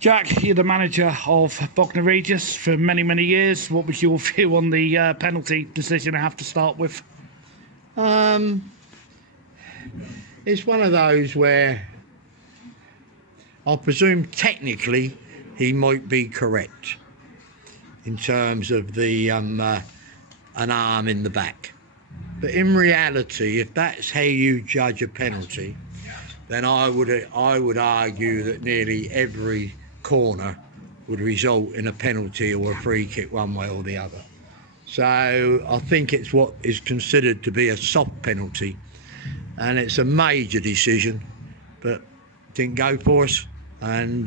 Jack, you're the manager of Bognor Regis for many, many years. What was your view on the penalty decision I have to start with? It's one of those where I presume technically he might be correct in terms of the an arm in the back. But in reality, if that's how you judge a penalty, then I would argue that nearly every corner would result in a penalty or a free kick one way or the other. So I think it's what is considered to be a soft penalty, and it's a major decision, but didn't go for us, and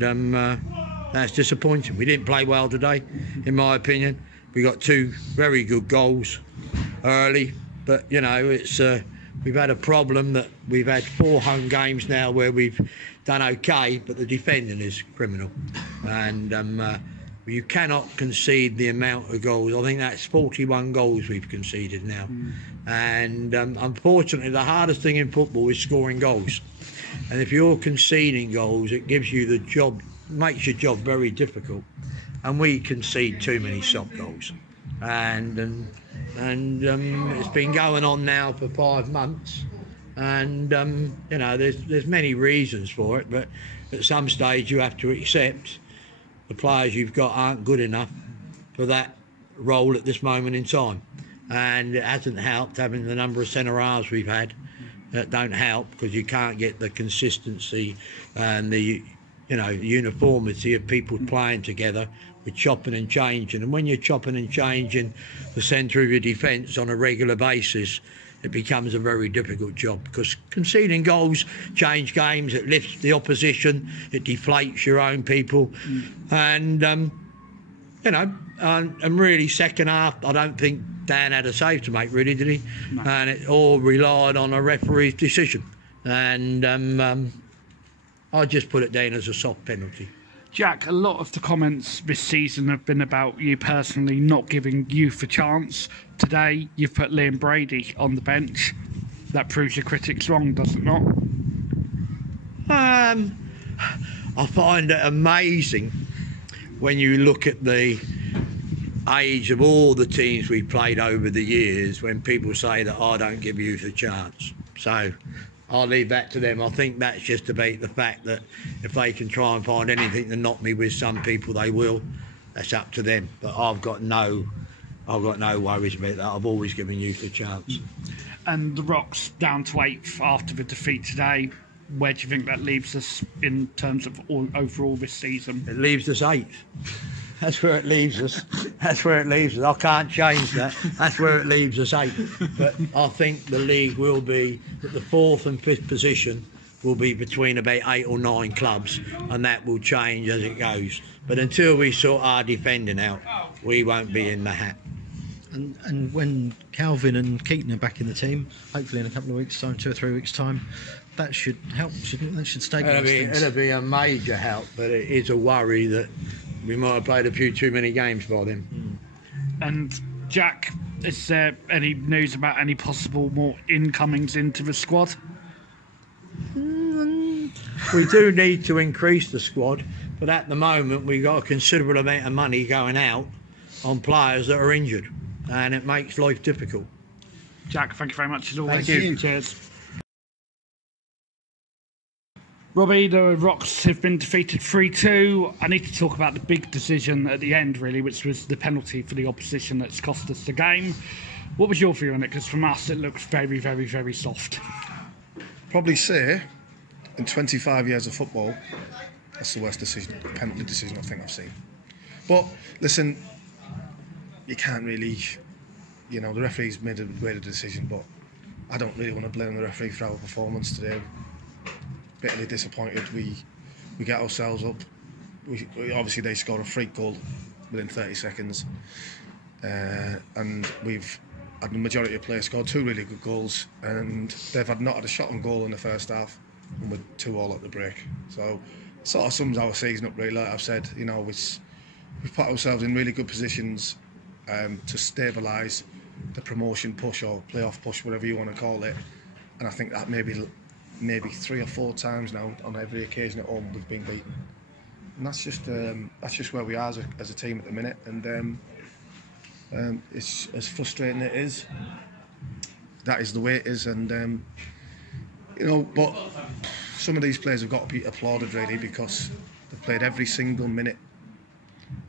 that's disappointing. We didn't play well today, in my opinion. We got two very good goals early, but you know, it's we've had a problem that we've had 4 home games now where we've done okay, but the defending is criminal, and you cannot concede the amount of goals. I think that's 41 goals we've conceded now. And unfortunately, the hardest thing in football is scoring goals. And if you're conceding goals, it gives you the job, makes your job very difficult. And we concede too many soft goals. And it's been going on now for 5 months. And, you know, there's many reasons for it, but at some stage you have to accept the players you've got aren't good enough for that role at this moment in time. And it hasn't helped having the number of centre-halves we've had. That don't help, because you can't get the consistency and the, you know, uniformity of people playing together with chopping and changing. And when you're chopping and changing the centre of your defence on a regular basis, it becomes a very difficult job, because conceding goals change games, it lifts the opposition, it deflates your own people. And, you know, and really second half, I don't think Dan had a save to make, really, did he? No. And it all relied on a referee's decision. And I just put it down as a soft penalty. Jack, a lot of the comments this season have been about you personally not giving youth a chance. Today, you've put Liam Brady on the bench. That proves your critics wrong, does it not? I find it amazing when you look at the age of all the teams we've played over the years, when people say that I don't give youth a chance. So I'll leave that to them. I think that's just about the fact that if they can try and find anything to knock me with some people, they will. That's up to them. But I've got no worries about that. I've always given youth a chance. And the Rock's down to 8th after the defeat today. Where do you think that leaves us in terms of overall this season? It leaves us 8th. That's where it leaves us. That's where it leaves us. I can't change that. That's where it leaves us 8th. But I think the league will be at the 4th and 5th position will be between about 8 or 9 clubs, and that will change as it goes. But until we sort our defending out, we won't be in the hat. And when Calvin and Keaton are back in the team, hopefully in a couple of weeks' time, 2 or 3 weeks' time, that should help, shouldn't it? That should stabilise things. It'll be a major help, but it is a worry that we might have played a few too many games by then. And Jack, is there any news about any possible more incomings into the squad? We do need to increase the squad, but at the moment we've got a considerable amount of money going out on players that are injured, and it makes life difficult. Jack, thank you very much as always. Thank you. Cheers. Robbie, the Rocks have been defeated 3-2. I need to talk about the big decision at the end, really, which was the penalty for the opposition that's cost us the game. What was your view on it? Because from us, it looks very, very, very soft. Probably say, in 25 years of football, that's the worst decision, penalty decision I think I've seen. But listen, you can't really, you know, the referee's made a great decision, but I don't really want to blame the referee for our performance today. Bitterly disappointed. We get ourselves up. We obviously they scored a freak goal within 30 seconds, and we've had the majority of players scored 2 really good goals, and they've not had a shot on goal in the first half, and we're 2-2 at the break. So it sort of sums our season up, really. Like I've said, you know, we've put ourselves in really good positions to stabilise the promotion push or playoff push, whatever you want to call it, and I think that maybe 3 or 4 times now on every occasion at home we've been beaten. and that's just where we are as a team at the minute. And it's as frustrating as it is. That is the way it is, and but some of these players have got to be applauded really, because they've played every single minute,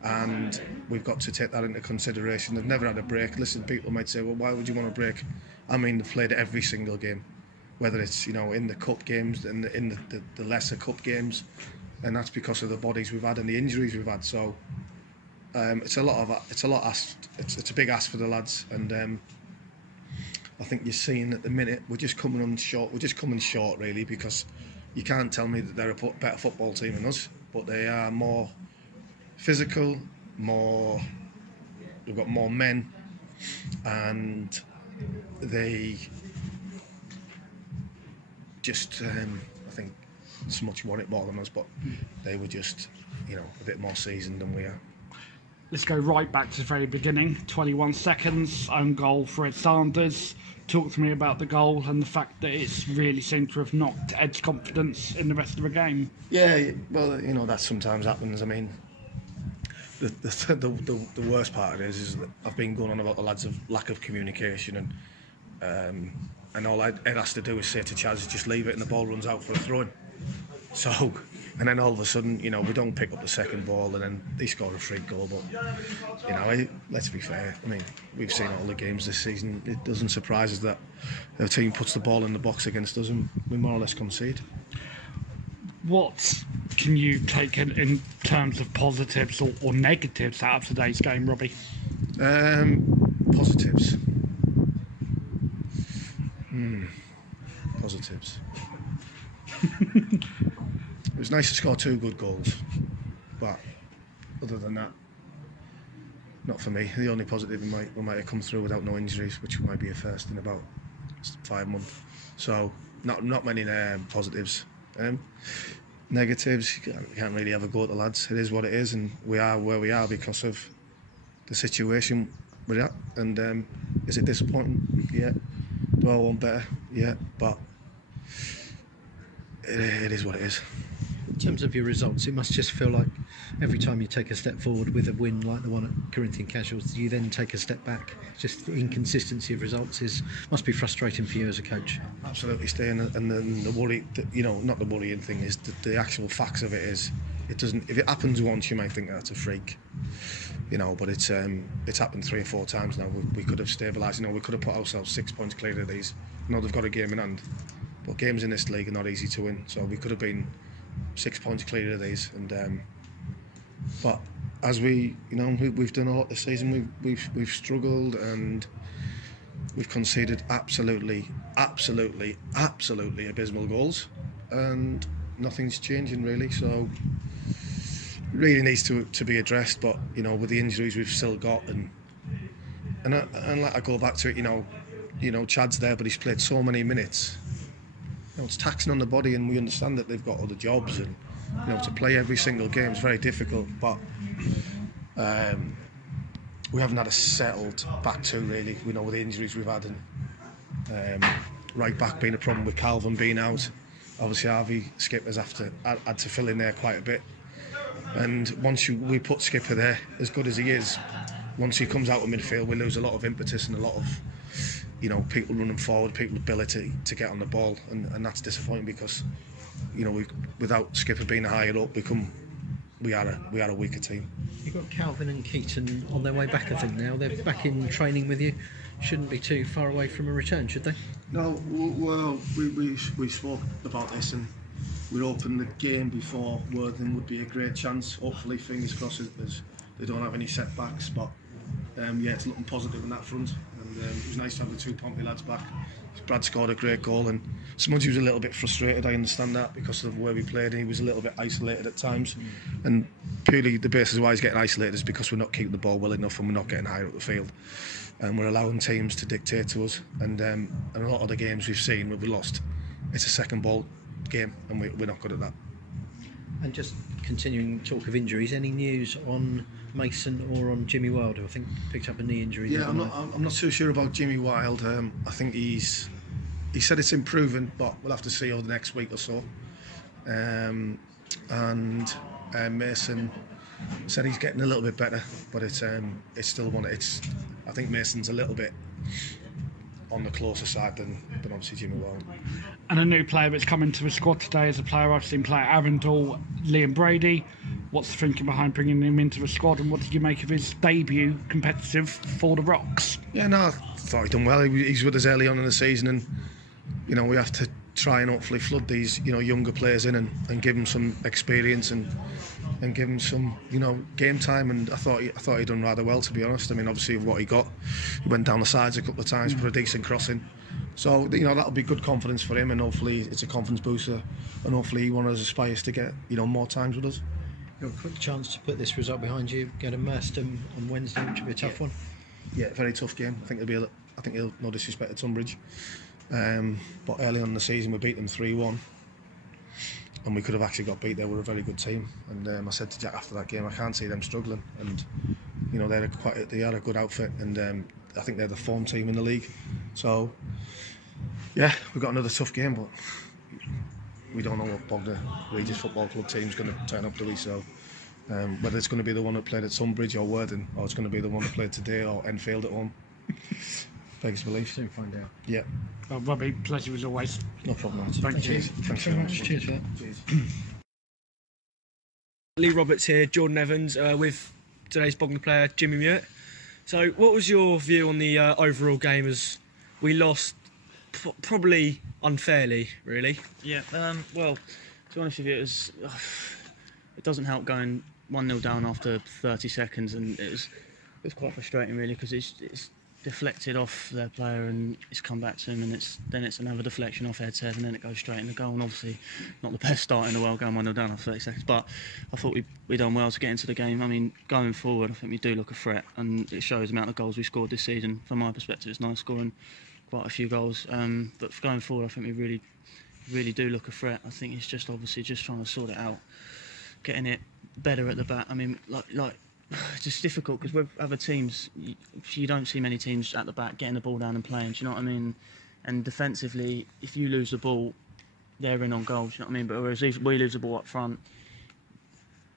and we've got to take that into consideration. They've never had a break. Listen, people might say, well, why would you want a break? I mean, they've played every single game, whether it's in the cup games and in the lesser cup games, and that's because of the bodies we've had and the injuries we've had. So it's a big ask for the lads, and I think you're seeing at the minute we're just coming short really, because you can't tell me that they're a better football team than us, but they are more physical, we've got more men, and they just I think it's much want it more than us, but they were just a bit more seasoned than we are. Let's go right back to the very beginning. 21 seconds, own goal for Ed Sanders. Talk to me about the goal and the fact that it's really seemed to have knocked Ed's confidence in the rest of the game. Yeah, well, that sometimes happens. I mean, the worst part of it is that I've been going on about the lads' lack of communication, and all Ed has to do is say to Chaz, just leave it, and the ball runs out for a throw-in. So, and then all of a sudden, we don't pick up the second ball, and then they score a free goal. But let's be fair. I mean, we've seen all the games this season. It doesn't surprise us that the team puts the ball in the box against us, and we more or less concede. What can you take in terms of positives or negatives out of today's game, Robbie? Positives. Positives. It was nice to score 2 good goals, but other than that, not for me. The only positive we might have come through without no injuries, which might be a first in about 5 months. So not many positives. Negatives, you can't really have a go at the lads. It is what it is, and we are where we are because of the situation we're at. And is it disappointing? Yeah. Do I want better? Yeah, but it is what it is. In terms of your results, it must just feel like every time you take a step forward with a win like the one at Corinthian Casuals, you then take a step back. Just the inconsistency of results must be frustrating for you as a coach. Absolutely, Stan. And then the worry, not the worrying thing, is the actual facts of it is, it doesn't. If it happens once, you might think that's a freak, but it's happened 3 or 4 times now. We could have stabilised. We could have put ourselves 6 points clear of these. They've got a game in hand, but games in this league are not easy to win. So we could have been 6 points clear of these, and but as we've done a lot this season, we've struggled, and we've conceded absolutely abysmal goals, and nothing's changing really. So it really needs to be addressed. But with the injuries we've still got, and like I go back to it, Chad's there, but he's played so many minutes. It's taxing on the body, and we understand that they've got other jobs, and to play every single game is very difficult. But we haven't had a settled back two really. We know with the injuries we've had, and right back being a problem with Calvin being out. Obviously, Harvey Skipper's had to fill in there quite a bit. And once we put Skipper there, as good as he is, once he comes out of midfield, we lose a lot of impetus and a lot of people running forward, people's ability to get on the ball, and that's disappointing because without Skipper being higher up, we are a weaker team. You've got Calvin and Keaton on their way back, I think now. They're back in training with you. Shouldn't be too far away from a return, should they? No, well, we spoke about this, and we're hoping the game before Worthing would be a great chance. Hopefully, fingers crossed, as they don't have any setbacks. But it's looking positive on that front. And it was nice to have the two Pompey lads back. Brad scored a great goal, and Smudgy was a little bit frustrated. I understand that because of the way we played, and he was a little bit isolated at times. And purely the basis why he's getting isolated is because we're not keeping the ball well enough, and we're not getting higher up the field, and we're allowing teams to dictate to us. And a lot of the games we've seen where we lost, it's a second ball game, and we're not good at that. And just continuing talk of injuries, any news on Mason or on Jimmy Wilde, who I think picked up a knee injury? Yeah, I'm not too sure about Jimmy Wilde. I think he said it's improving, but we'll have to see over the next week or so. And Mason said he's getting a little bit better, but it's still one. I think Mason's a little bit on the closer side than obviously Jimmy Muitt. And a new player that's come into the squad today is a player I've seen play at Arundel, Liam Brady. What's the thinking behind bringing him into the squad, and what did you make of his debut competitive for the Rocks? Yeah, no, I thought he'd done well. He's with us early on in the season, and we have to try and hopefully flood these younger players in and give them some experience and give them some game time. And I thought he'd done rather well, to be honest. I mean, obviously what he got, he went down the sides a couple of times, put a decent crossing. So that'll be good confidence for him, and hopefully it's a confidence booster, and hopefully one of us aspires to get more times with us. You've got a quick chance to put this result behind you. Go to Merstham on Wednesday, which will be a tough one. Yeah, very tough game. I think he'll no disrespect to Tonbridge, but early on in the season we beat them 3-1, and we could have actually got beat. They were a very good team, and I said to Jack after that game, I can't see them struggling, and they are a good outfit, and I think they're the form team in the league. So yeah, we've got another tough game, but we don't know what Bognor Regis Football Club team's going to turn up, do we? So whether it's going to be the one that played at Tonbridge or Worthing, or it's going to be the one that played today or Enfield at home, beggars belief. Soon find out. Yeah. Well, Robbie, pleasure as always. No problem. Thank you. Thanks very much. Cheers for that. Cheers. Lee Roberts here, Jordan Evans, with today's Bognor player Jimmy Muitt. So, what was your view on the overall game as we lost probably unfairly, really? Yeah, well, to be honest with you, it doesn't help going 1-0 down after 30 seconds, and it was quite frustrating, really, because it's deflected off their player and it's come back to him, and then it's another deflection off Ed's head, and then it goes straight in the goal. And obviously, not the best start in the world going 1-0 down after 30 seconds, but I thought we done well to get into the game. I mean, going forward, I think we do look a threat, and it shows the amount of goals we scored this season. From my perspective, it's nice scoring quite a few goals, but going forward, I think we really do look a threat. I think it's just obviously just trying to sort it out, getting it better at the back. I mean, like it's just difficult because with other teams, you don't see many teams at the back getting the ball down and playing. Do you know what I mean? And defensively, if you lose the ball, they're in on goal. Do you know what I mean? But whereas if we lose the ball up front,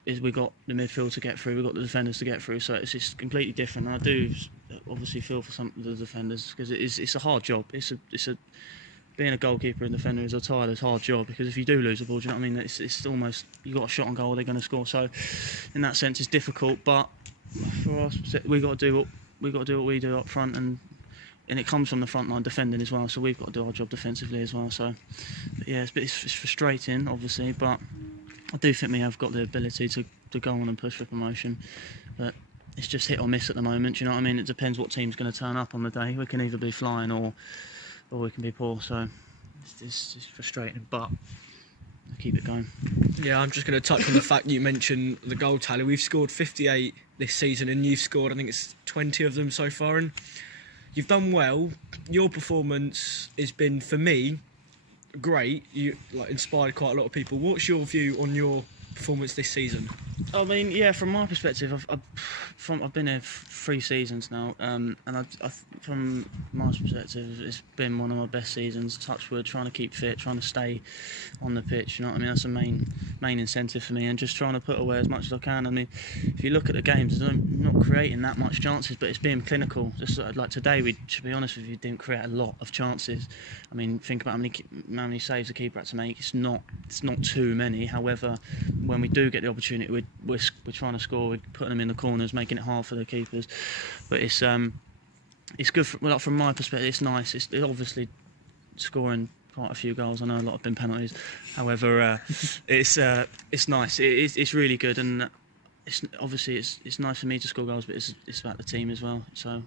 we got the midfield to get through, we got the defenders to get through. So it's just completely different. And I do obviously feel for some of the defenders because it's a hard job. Being a goalkeeper and defender is a tireless, hard job, because if you do lose the ball, do you know what I mean? It's almost, you got a shot on goal, they're going to score. So in that sense, it's difficult. But for us, we got to do what we do up front, and it comes from the front line defending as well. So we've got to do our job defensively as well. So yeah, it's frustrating, obviously, but I do think we have got the ability to go on and push for promotion. But it's just hit or miss at the moment. Do you know what I mean? It depends what team's going to turn up on the day. We can either be flying or we can be poor, so it's frustrating, but I'll keep it going. Yeah, I'm just going to touch on the fact you mentioned the goal tally. We've scored 58 this season, and you've scored, I think it's 20 of them so far, and you've done well. Your performance has been, for me, great. You inspired quite a lot of people. What's your view on your performance this season? I mean, yeah, from my perspective, I've been here 3 seasons now, and from my perspective, it's been one of my best seasons. Touch wood, trying to keep fit, trying to stay on the pitch. You know what I mean? That's the main incentive for me, and just trying to put away as much as I can. I mean, if you look at the games, I'm not creating that much chances, but it's being clinical. Just like today, to be honest with you, didn't create a lot of chances. I mean, think about how many saves the keeper had to make. It's not too many. However, when we do get the opportunity, we're trying to score. We're putting them in the corners, making it hard for the keepers. But it's good from my perspective. It's nice. It's obviously scoring quite a few goals. I know a lot have been penalties. However, it's nice. It's really good, and it's nice for me to score goals, but it's about the team as well. So I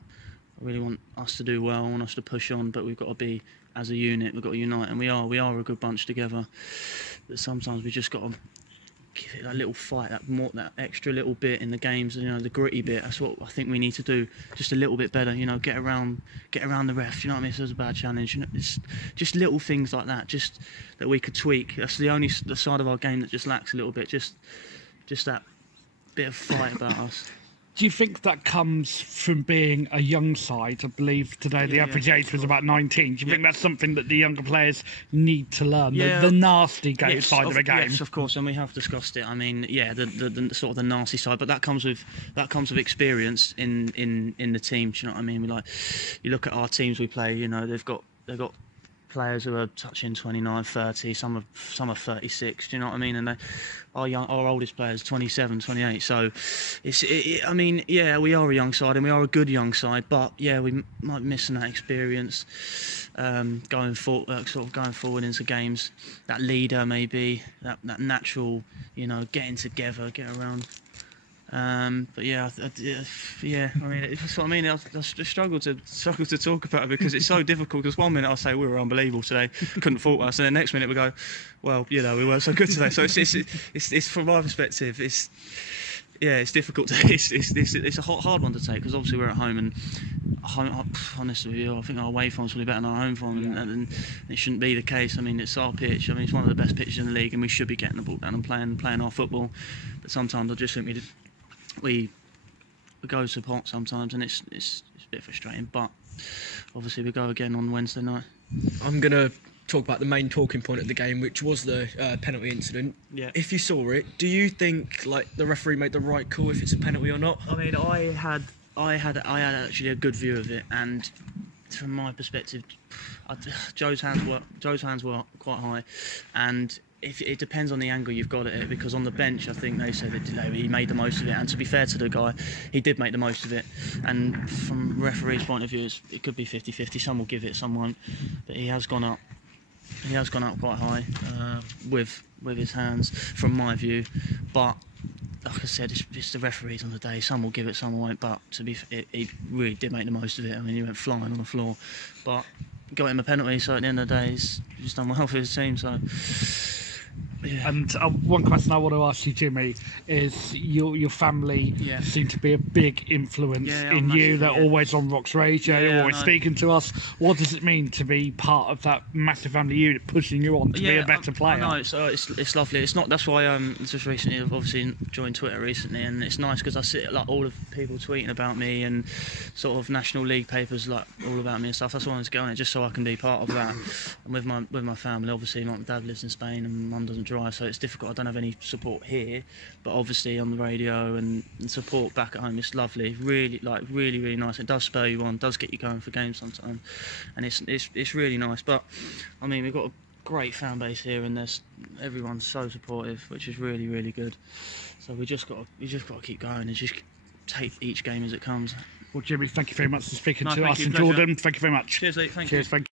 really want us to do well. I want us to push on, but we've got to be as a unit. We've got to unite, and we are a good bunch together. But sometimes we just got to give it that little fight, that extra little bit in the games, the gritty bit. That's what I think we need to do, just a little bit better. Get around the ref. You know what I mean? If there's a bad challenge, it's just little things like that, just that we could tweak. That's the side of our game that just lacks a little bit. Just that bit of fight about us. Do you think that comes from being a young side? I believe today the average age was about 19. Do you think that's something that the younger players need to learn? The nasty side of the game. Yes, of course, and we have discussed it. I mean, the sort of the nasty side, but that comes with experience in the team. Do you know what I mean? You look at our teams we play. You know, they've got players who are touching 29, 30, some are 36, do you know what I mean? And our oldest players 27, 28. So I mean, yeah, we are a young side and we are a good young side, but yeah, we might be missing that experience going forward into games. That leader, maybe that natural, you know, getting together, get around. But yeah, I mean, it's what I mean. I struggle to talk about it because it's so difficult. Because 1 minute I'll say we were unbelievable today, couldn't fault us, and then the next minute we go, well, you know, we weren't so good today. So it's from my perspective, it's difficult. It's a hard one to take because obviously we're at home, and honestly, I think our away form's probably better than our home form, and it shouldn't be the case. I mean, it's our pitch. I mean, it's one of the best pitches in the league, and we should be getting the ball down and playing our football. But sometimes I just think we go to pot sometimes, and it's a bit frustrating. But obviously we go again on Wednesday night. I'm gonna talk about the main talking point of the game, which was the penalty incident. Yeah. If you saw it, do you think like the referee made the right call if it's a penalty or not? I mean, I had actually a good view of it, and from my perspective, Joe's hands were quite high, and it depends on the angle you've got at it, because on the bench I think they say that he made the most of it, and to be fair to the guy, he did make the most of it. And from referee's point of view, it could be 50-50. Some will give it, some won't, but he has gone up quite high with his hands, from my view. But like I said, it's the referees on the day. Some will give it, some won't. But he really did make the most of it. I mean, he went flying on the floor, but got him a penalty. So at the end of the day, he's done well for his team. So. Yeah. And one question I want to ask you, Jimmy, is your family seem to be a big influence in you. They're always on Rocks Radio, always speaking to us. What does it mean to be part of that massive family unit, pushing you on to be a better player? No, it's lovely. It's not. That's why just recently I've obviously joined Twitter recently, and it's nice because I see like all of people tweeting about me and sort of National League papers like all about me and stuff. That's why I wanted to get on it, just so I can be part of that. And with my family, obviously my dad lives in Spain and mum doesn't drive, so it's difficult. I don't have any support here, but obviously on the radio and support back at home, it's lovely. Really nice. It does spur you on, does get you going for games sometimes, and it's really nice. But I mean, we've got a great fan base here, and everyone's so supportive, which is really, really good. So we just got to keep going and just take each game as it comes. Well, Jimmy, thank you very much for speaking to us, and Jordan, thank you very much. Cheers, Lee. Thank you. Thank you.